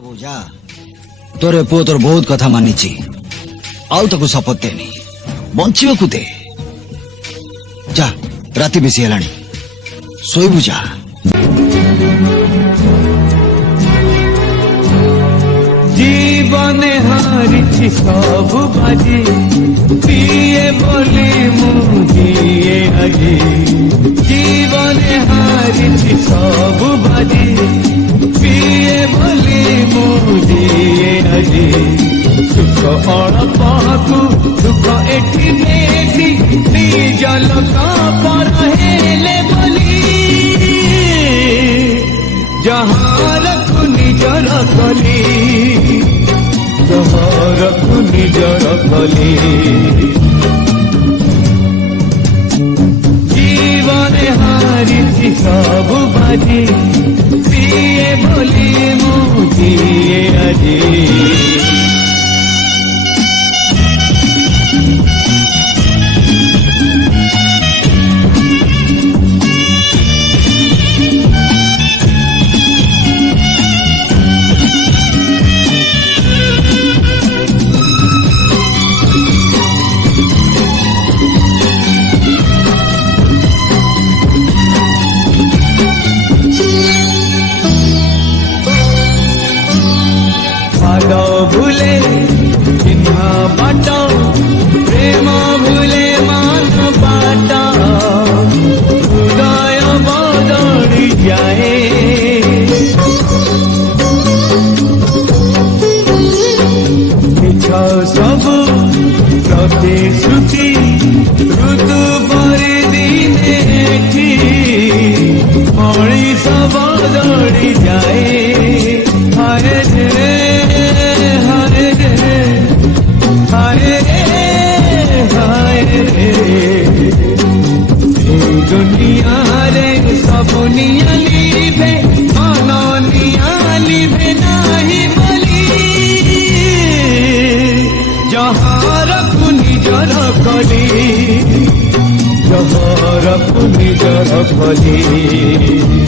जा तोरे पुओ तोर बहुत कथा मानी आउ ताकू शपथ देनी बंचीबा दे जा राति बेसी हेलानी सोईबु जा। जीवन हारिछि सब बाजी पिए बोली मुझे आजी जीवन हारिछि सब बाजी पिए बोली मुझे आजी सुख अड़पू दुख एठी बेसी निज लोक पर हेले बोली जहाँ रखु निजर कली जहाँ रखु निजर कली जीवन हारिछि सब बाजी पिए बोली मुझे आजी। भूले चिन्हा बाटा प्रेम भूले मान बाटा हृदय बदली जाए मिछ सब प्रतिश्रुति ऋतु परि दिने मणिष बदली जाए दुनिया रे सब निया लिभे मन निया लिभे नाही बोली जहाँ रखु निजर कली जहाँ रखु निजर कली।